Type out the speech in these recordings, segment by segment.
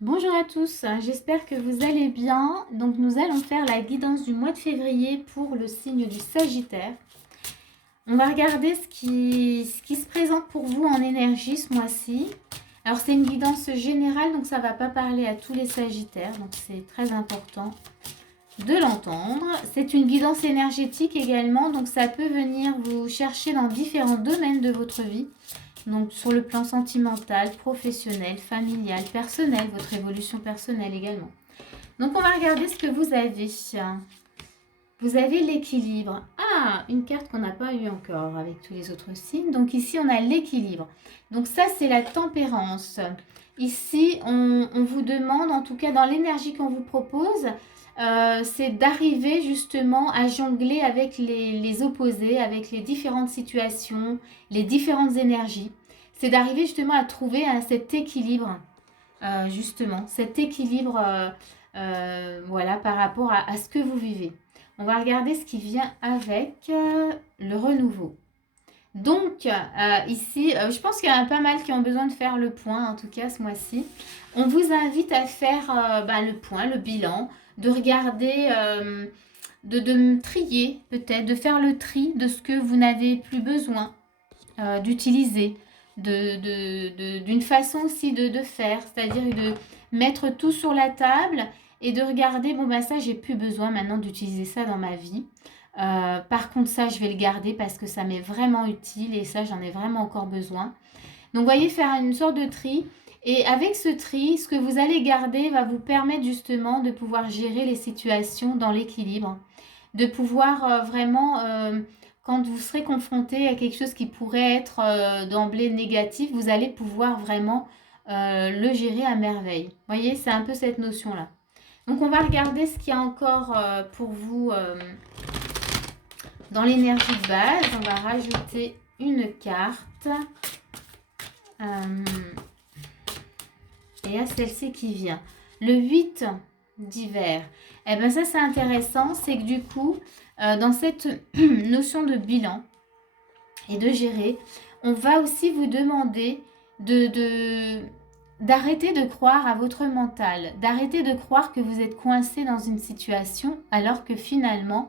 Bonjour à tous, j'espère que vous allez bien. Donc nous allons faire la guidance du mois de février pour le signe du Sagittaire. On va regarder ce qui se présente pour vous en énergie ce mois-ci. Alors c'est une guidance générale, donc ça ne va pas parler à tous les Sagittaires, donc c'est très important de l'entendre. C'est une guidance énergétique également, donc ça peut venir vous chercher dans différents domaines de votre vie. Donc sur le plan sentimental, professionnel, familial, personnel, votre évolution personnelle également. Donc on va regarder ce que vous avez. Vous avez l'équilibre. Ah, une carte qu'on n'a pas eue encore avec tous les autres signes. Donc ici on a l'équilibre. Donc ça c'est la tempérance. Ici on vous demande, en tout cas dans l'énergie qu'on vous propose, c'est d'arriver justement à jongler avec les opposés, avec les différentes situations, les différentes énergies. C'est d'arriver justement à trouver cet équilibre, justement, cet équilibre voilà, par rapport à ce que vous vivez. On va regarder ce qui vient avec le renouveau. Donc, ici, je pense qu'il y en a pas mal qui ont besoin de faire le point, en tout cas ce mois-ci. On vous invite à faire le point, le bilan, de regarder, de trier peut-être, de faire le tri de ce que vous n'avez plus besoin d'utiliser, d'une façon aussi de faire, c'est-à-dire de mettre tout sur la table et de regarder, bon bah ça j'ai plus besoin maintenant d'utiliser ça dans ma vie. Par contre ça je vais le garder parce que ça m'est vraiment utile et ça j'en ai vraiment encore besoin. Donc voyez, faire une sorte de tri. Et avec ce tri, ce que vous allez garder va vous permettre justement de pouvoir gérer les situations dans l'équilibre, de pouvoir vraiment, quand vous serez confronté à quelque chose qui pourrait être d'emblée négatif, vous allez pouvoir vraiment le gérer à merveille. Vous voyez, c'est un peu cette notion-là. Donc on va regarder ce qu'il y a encore pour vous dans l'énergie de base. On va rajouter une carte. Et à celle-ci qui vient. Le 8 d'hiver. Eh bien ça c'est intéressant, c'est que du coup, dans cette notion de bilan et de gérer, on va aussi vous demander d'arrêter de croire à votre mental, d'arrêter de croire que vous êtes coincé dans une situation alors que finalement,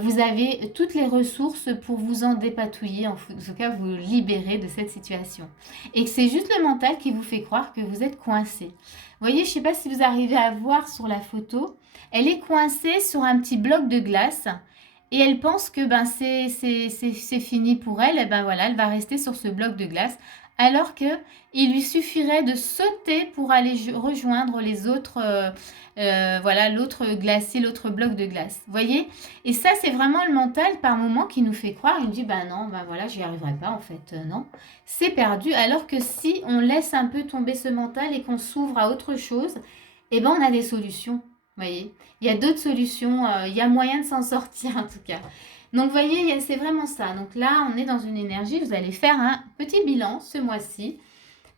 vous avez toutes les ressources pour vous en dépatouiller, en tout cas vous libérer de cette situation. Et que c'est juste le mental qui vous fait croire que vous êtes coincé. Vous voyez, je ne sais pas si vous arrivez à voir sur la photo, elle est coincée sur un petit bloc de glace et elle pense que c'est fini pour elle, et ben voilà, elle va rester sur ce bloc de glace alors que il lui suffirait de sauter pour aller rejoindre les autres, voilà, l'autre glacier, l'autre bloc de glace. Vous voyez? Et ça, c'est vraiment le mental par moment qui nous fait croire. Il nous dit, bah non, bah voilà, j'y arriverai pas en fait, non. C'est perdu. Alors que si on laisse un peu tomber ce mental et qu'on s'ouvre à autre chose, eh ben on a des solutions. Vous voyez? Il y a d'autres solutions. Il y a moyen de s'en sortir en tout cas. Donc, vous voyez, c'est vraiment ça. Donc là, on est dans une énergie. Vous allez faire un petit bilan ce mois-ci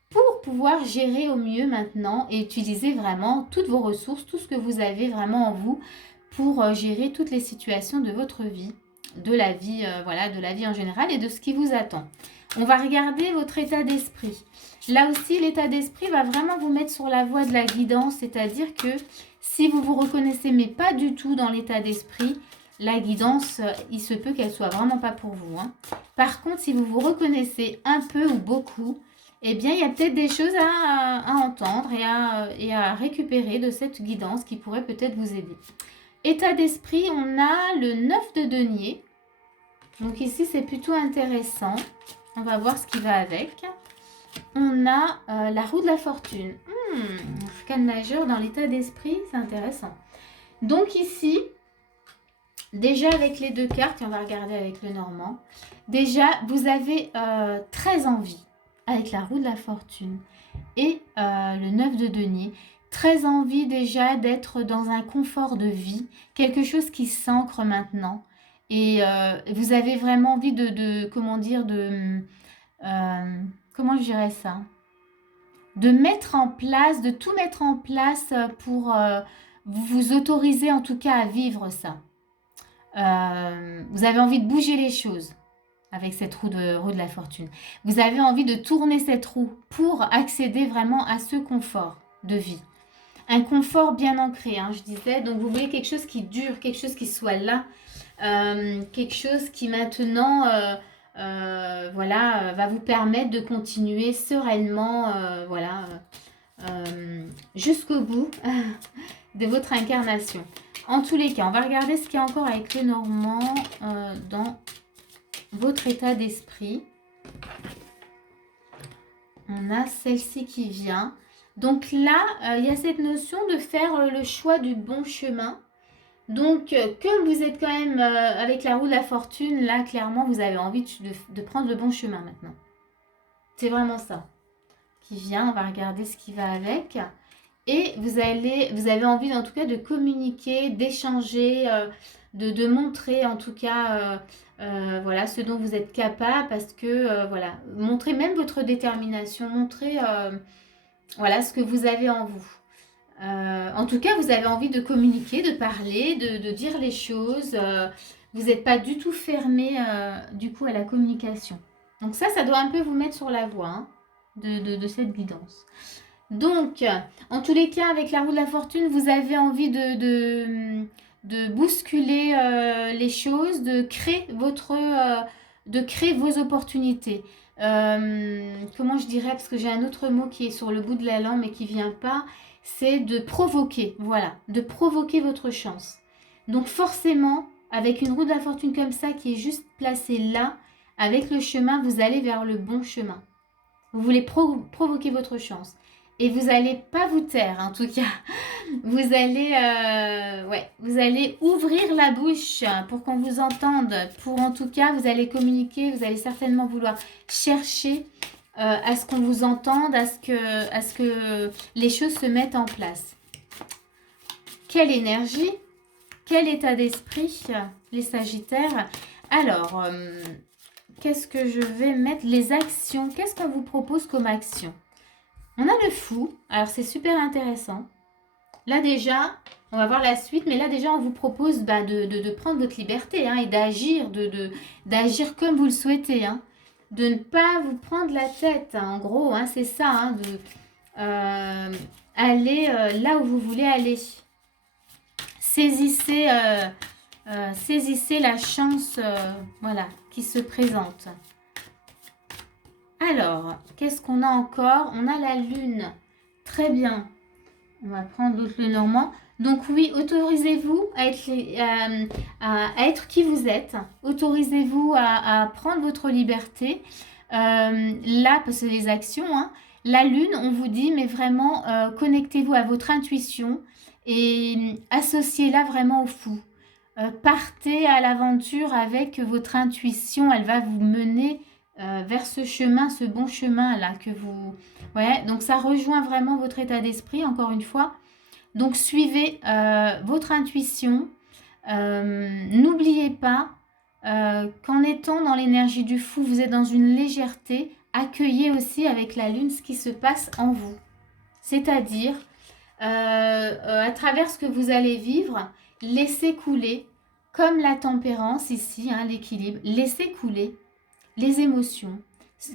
pour pouvoir gérer au mieux maintenant et utiliser vraiment toutes vos ressources, tout ce que vous avez vraiment en vous pour gérer toutes les situations de votre vie, de la vie, voilà, de la vie en général et de ce qui vous attend. On va regarder votre état d'esprit. Là aussi, l'état d'esprit va vraiment vous mettre sur la voie de la guidance, c'est-à-dire que si vous vous reconnaissez mais pas du tout dans l'état d'esprit, la guidance, il se peut qu'elle soit vraiment pas pour vous, hein. Par contre, si vous vous reconnaissez un peu ou beaucoup, eh bien, il y a peut-être des choses à entendre et à récupérer de cette guidance qui pourrait peut-être vous aider. État d'esprit, on a le 9 de denier. Donc ici, c'est plutôt intéressant. On va voir ce qui va avec. On a la roue de la fortune. Arcane majeur dans l'état d'esprit, c'est intéressant. Donc ici, déjà avec les deux cartes, et on va regarder avec le normand. Déjà, vous avez très envie avec la roue de la fortune et le 9 de denier. Très envie déjà d'être dans un confort de vie, quelque chose qui s'ancre maintenant. Et vous avez vraiment envie comment dire, comment je dirais ça? De mettre en place, de tout mettre en place pour vous autoriser en tout cas à vivre ça. Vous avez envie de bouger les choses avec cette roue de la fortune. Vous avez envie de tourner cette roue pour accéder vraiment à ce confort. de vie. Un confort bien ancré, hein, je disais. Donc, vous voulez quelque chose qui dure, quelque chose qui soit là. Quelque chose qui maintenant, voilà, va vous permettre de continuer sereinement, voilà, jusqu'au bout de votre incarnation. En tous les cas, on va regarder ce qu'il y a encore avec le Normand dans votre état d'esprit. On a celle-ci qui vient. Donc là, il y a cette notion de faire le choix du bon chemin. Donc, comme vous êtes quand même avec la roue de la fortune, là, clairement, vous avez envie de prendre le bon chemin maintenant. C'est vraiment ça qui vient. On va regarder ce qui va avec. Et vous avez envie, en tout cas, de communiquer, d'échanger, de montrer, en tout cas, voilà, ce dont vous êtes capable. Parce que, voilà, montrer même votre détermination, montrer, voilà, ce que vous avez en vous. En tout cas, vous avez envie de communiquer, de parler, de dire les choses. Vous n'êtes pas du tout fermé, du coup, à la communication. Donc ça doit un peu vous mettre sur la voie hein, de cette guidance. Donc, en tous les cas, avec la roue de la fortune, vous avez envie de bousculer les choses, de créer vos opportunités. Comment je dirais, parce que j'ai un autre mot qui est sur le bout de la langue mais qui ne vient pas, c'est de provoquer, voilà, de provoquer votre chance. Donc forcément, avec une roue de la fortune comme ça qui est juste placée là, avec le chemin, vous allez vers le bon chemin. Vous voulez provoquer votre chance. Et vous n'allez pas vous taire, en tout cas. Vous allez ouvrir la bouche pour qu'on vous entende. Pour en tout cas, vous allez communiquer. Vous allez certainement vouloir chercher à ce qu'on vous entende, à ce que les choses se mettent en place. Quelle énergie, quel état d'esprit, les Sagittaires. Alors, qu'est-ce que je vais mettre? Les actions. Qu'est-ce qu'on vous propose comme action? On a le fou. Alors, c'est super intéressant. Là, déjà, on va voir la suite. Mais là, déjà, on vous propose de prendre votre liberté hein, et d'agir, d'agir comme vous le souhaitez. Hein. De ne pas vous prendre la tête. Hein, en gros, hein, c'est ça. Hein, aller là où vous voulez aller. Saisissez la chance voilà, qui se présente. Alors, qu'est-ce qu'on a encore? On a la lune. Très bien. On va prendre l'autre le normand. Donc oui, autorisez-vous à être qui vous êtes. Autorisez-vous à prendre votre liberté. Là, parce que les actions, hein, la lune, on vous dit, mais vraiment, connectez-vous à votre intuition et associez-la vraiment au fou. Partez à l'aventure avec votre intuition. Elle va vous mener vers ce chemin, ce bon chemin là que vous... Ouais, donc ça rejoint vraiment votre état d'esprit, encore une fois. Donc suivez votre intuition. N'oubliez pas qu'en étant dans l'énergie du fou, vous êtes dans une légèreté. Accueillez aussi avec la lune ce qui se passe en vous. C'est-à-dire, à travers ce que vous allez vivre, laissez couler, comme la tempérance ici, hein, l'équilibre, laissez couler les émotions, ce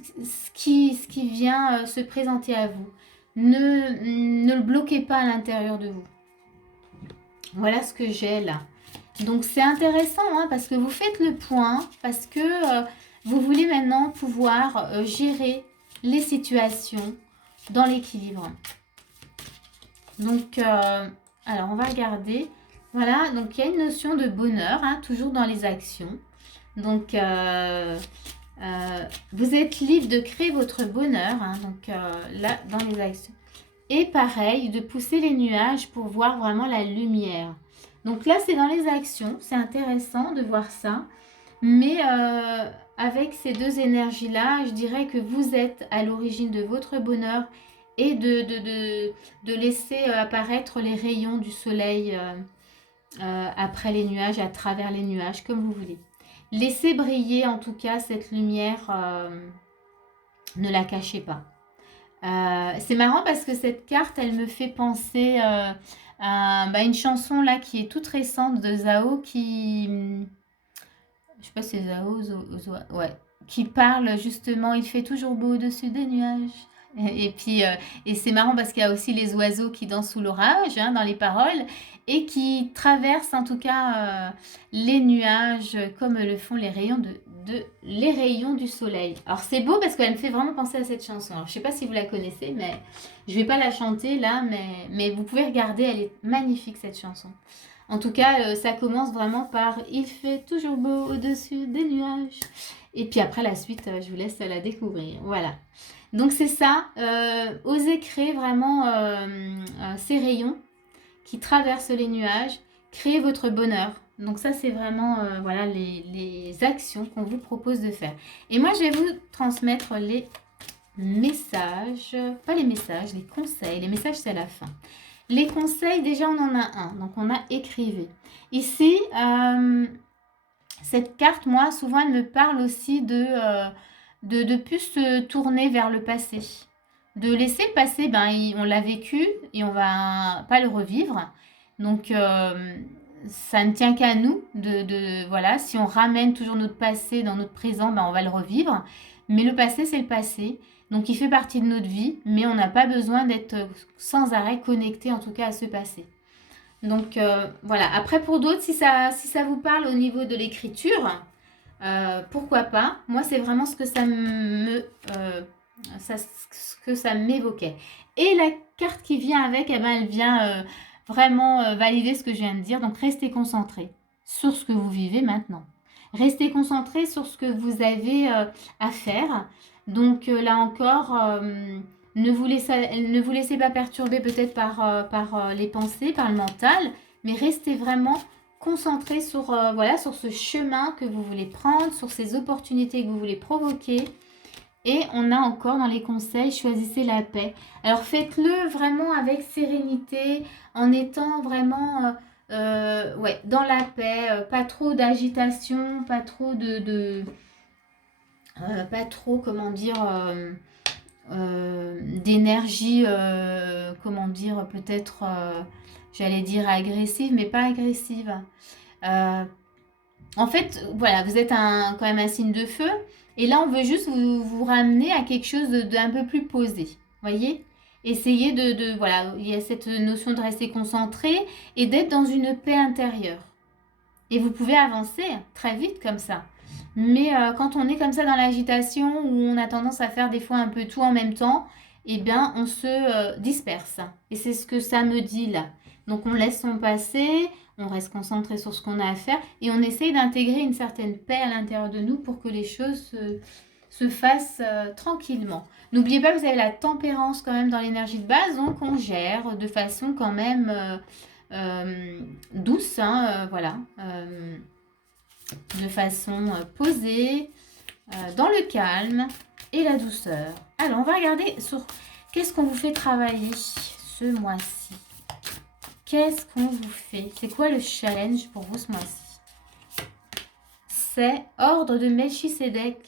qui vient se présenter à vous. Ne le bloquez pas à l'intérieur de vous. Voilà ce que j'ai là. Donc c'est intéressant hein, parce que vous faites le point, parce que vous voulez maintenant pouvoir gérer les situations dans l'équilibre. Donc, alors on va regarder. Voilà, donc il y a une notion de bonheur, hein, toujours dans les actions. Donc, vous êtes libre de créer votre bonheur, hein, donc là, dans les actions. Et pareil, de pousser les nuages pour voir vraiment la lumière. Donc là, c'est dans les actions. C'est intéressant de voir ça. Mais avec ces deux énergies-là, je dirais que vous êtes à l'origine de votre bonheur et de laisser apparaître les rayons du soleil après les nuages, à travers les nuages, comme vous voulez. Laissez briller en tout cas cette lumière, ne la cachez pas. C'est marrant parce que cette carte, elle me fait penser à une chanson là qui est toute récente de Zao qui... Je sais pas si c'est Zao, ouais, qui parle justement, il fait toujours beau au-dessus des nuages. Et puis, et c'est marrant parce qu'il y a aussi les oiseaux qui dansent sous l'orage, hein, dans les paroles, et qui traversent en tout cas les nuages comme le font les rayons du soleil. Alors c'est beau parce qu'elle me fait vraiment penser à cette chanson. Alors, je ne sais pas si vous la connaissez, mais je ne vais pas la chanter là, mais vous pouvez regarder, elle est magnifique cette chanson. En tout cas, ça commence vraiment par Il fait toujours beau au-dessus des nuages. Et puis après la suite, je vous laisse la découvrir. Voilà. Donc c'est ça, osez créer vraiment ces rayons qui traversent les nuages, créez votre bonheur. Donc ça c'est vraiment voilà les actions qu'on vous propose de faire. Et moi je vais vous transmettre les messages, pas les messages, les conseils. Les messages c'est à la fin. Les conseils, déjà on en a un, donc on a écrivé. Ici, cette carte, moi souvent elle me parle aussi de plus se tourner vers le passé. De laisser le passé, ben, on l'a vécu et on va pas le revivre. Donc, ça ne tient qu'à nous voilà, si on ramène toujours notre passé dans notre présent, ben, on va le revivre. Mais le passé, c'est le passé. Donc, il fait partie de notre vie, mais on n'a pas besoin d'être sans arrêt connecté, en tout cas, à ce passé. Donc, voilà. Après, pour d'autres, si ça vous parle au niveau de l'écriture, pourquoi pas. Moi, c'est vraiment ce que ça m'évoquait. Et la carte qui vient avec, eh ben, elle vient vraiment valider ce que je viens de dire. Donc, restez concentré sur ce que vous vivez maintenant. Restez concentré sur ce que vous avez à faire. Donc, là encore, ne vous laissez pas perturber peut-être par les pensées, par le mental, mais restez vraiment concentré sur, voilà, sur ce chemin que vous voulez prendre, sur ces opportunités que vous voulez provoquer. Et on a encore dans les conseils, choisissez la paix. Alors faites-le vraiment avec sérénité, en étant vraiment ouais, dans la paix, pas trop d'agitation, pas trop pas trop, comment dire, d'énergie, comment dire, peut-être, j'allais dire agressive, mais pas agressive. En fait, voilà, vous êtes quand même un signe de feu. Et là, on veut juste vous ramener à quelque chose d'un peu plus posé. Voyez? Essayez voilà, il y a cette notion de rester concentré et d'être dans une paix intérieure. Et vous pouvez avancer très vite comme ça. Mais quand on est comme ça dans l'agitation, où on a tendance à faire des fois un peu tout en même temps, eh bien, on se disperse. Et c'est ce que ça me dit là. Donc, on laisse son passé, on reste concentré sur ce qu'on a à faire et on essaye d'intégrer une certaine paix à l'intérieur de nous pour que les choses se fassent tranquillement. N'oubliez pas que vous avez la tempérance quand même dans l'énergie de base, donc on gère de façon quand même douce, hein, voilà, de façon posée, dans le calme et la douceur. Alors, on va regarder sur qu'est-ce qu'on vous fait travailler ce mois-ci. Qu'est-ce qu'on vous fait? C'est quoi le challenge pour vous ce mois-ci? C'est ordre de Melchisédek.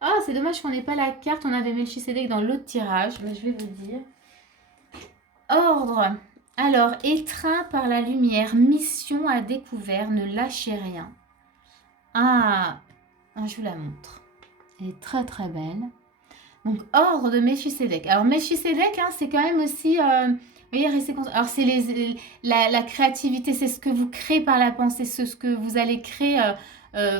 Ah, c'est dommage qu'on n'ait pas la carte. On avait Melchisédek dans l'autre tirage. Mais je vais vous dire. Ordre. Alors, étreint par la lumière, mission à découvert, ne lâchez rien. Ah, je vous la montre. Elle est très très belle. Donc, ordre de Melchisédek. Alors, Melchisédek, hein, c'est quand même aussi... vous voyez, restez concentré. Alors, c'est la créativité, c'est ce que vous créez par la pensée, c'est ce que vous allez créer,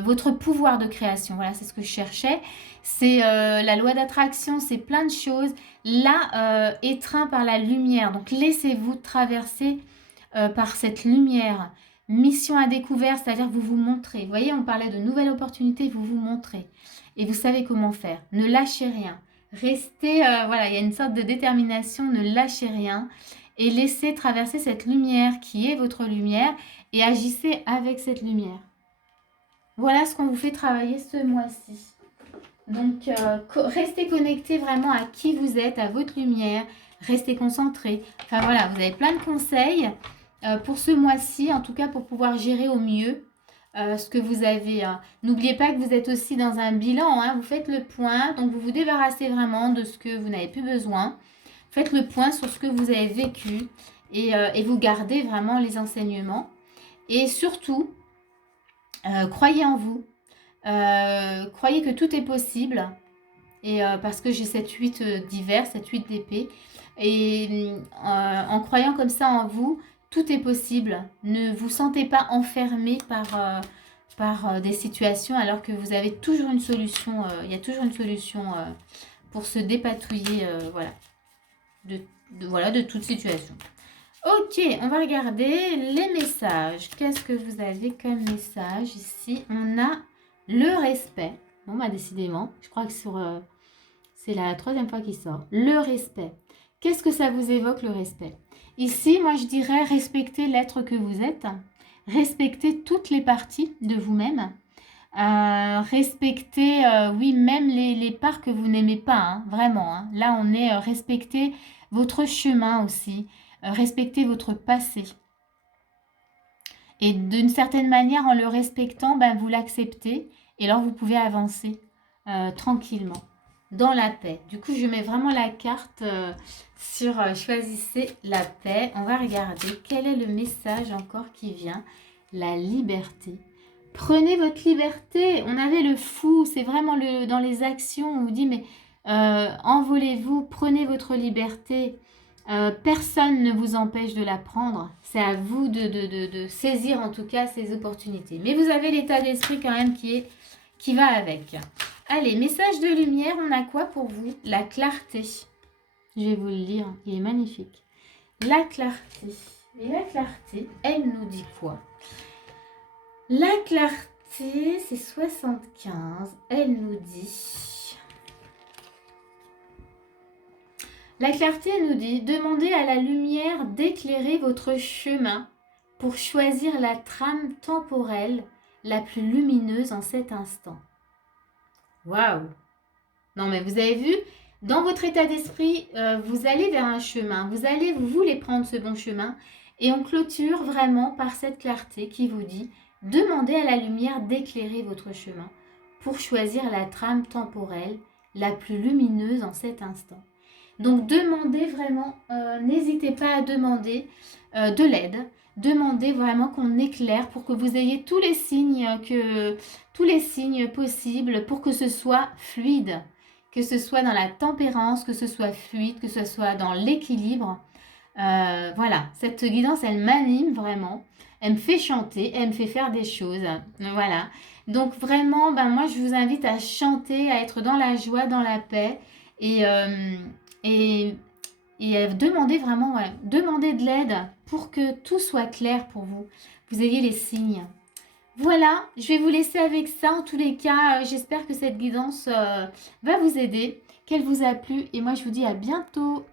votre pouvoir de création. Voilà, c'est ce que je cherchais. C'est la loi d'attraction, c'est plein de choses. Là, étreint par la lumière. Donc, laissez-vous traverser par cette lumière. Mission à découvert, c'est-à-dire vous vous montrez. Vous voyez, on parlait de nouvelles opportunités, vous vous montrez. Et vous savez comment faire. Ne lâchez rien. Restez, voilà, il y a une sorte de détermination, ne lâchez rien et laissez traverser cette lumière qui est votre lumière et agissez avec cette lumière. Voilà ce qu'on vous fait travailler ce mois-ci. Donc, restez connectés vraiment à qui vous êtes, à votre lumière, restez concentrés. Enfin voilà, vous avez plein de conseils pour ce mois-ci, en tout cas pour pouvoir gérer au mieux ce que vous avez. N'oubliez pas que vous êtes aussi dans un bilan, hein, vous faites le point, donc vous vous débarrassez vraiment de ce que vous n'avez plus besoin. Faites le point sur ce que vous avez vécu et vous gardez vraiment les enseignements. Et surtout, croyez en vous, croyez que tout est possible Et parce que j'ai cette 8 d'hiver, cette 8 d'épée. Et en croyant comme ça en vous, tout est possible. Ne vous sentez pas enfermé par des situations alors que vous avez toujours une solution. Il y a toujours une solution pour se dépatouiller voilà, voilà, de toute situation. Ok, on va regarder les messages. Qu'est-ce que vous avez comme message ici? On a le respect. Bon, bah décidément, je crois que c'est la 3e fois qu'il sort. Le respect. Qu'est-ce que ça vous évoque, le respect? Ici, moi, je dirais respecter l'être que vous êtes. Respecter toutes les parties de vous-même. Respecter, oui, même les parts que vous n'aimez pas, hein, vraiment. Hein. Là, on est respecter votre chemin aussi. Respecter votre passé. Et d'une certaine manière, en le respectant, ben, vous l'acceptez. Et alors, vous pouvez avancer tranquillement, dans la paix. Du coup, je mets vraiment la carte sur choisissez la paix. On va regarder quel est le message encore qui vient. La liberté. Prenez votre liberté. On avait le fou. C'est vraiment dans les actions. On vous dit, mais envolez-vous. Prenez votre liberté. Personne ne vous empêche de la prendre. C'est à vous de saisir en tout cas ces opportunités. Mais vous avez l'état d'esprit quand même qui va avec. Allez, message de lumière, on a quoi pour vous? La clarté. Je vais vous le lire, il est magnifique. La clarté. Et la clarté, elle nous dit quoi? La clarté, c'est 75. Elle nous dit... La clarté nous dit, demandez à la lumière d'éclairer votre chemin pour choisir la trame temporelle la plus lumineuse en cet instant. Waouh! Non mais vous avez vu, dans votre état d'esprit, vous allez vers un chemin, vous voulez prendre ce bon chemin et on clôture vraiment par cette clarté qui vous dit, demandez à la lumière d'éclairer votre chemin pour choisir la trame temporelle la plus lumineuse en cet instant. Donc demandez vraiment, n'hésitez pas à demander de l'aide. Demandez vraiment qu'on éclaire pour que vous ayez tous les signes possibles pour que ce soit fluide, que ce soit dans la tempérance, que ce soit fluide, que ce soit dans l'équilibre. Voilà, cette guidance, elle m'anime vraiment. Elle me fait chanter, elle me fait faire des choses. Voilà. Donc vraiment, ben moi, je vous invite à chanter, à être dans la joie, dans la paix et demandez vraiment, demandez de l'aide pour que tout soit clair pour vous. Vous ayez les signes. Voilà, je vais vous laisser avec ça. En tous les cas, j'espère que cette guidance va vous aider, qu'elle vous a plu. Et moi, je vous dis à bientôt.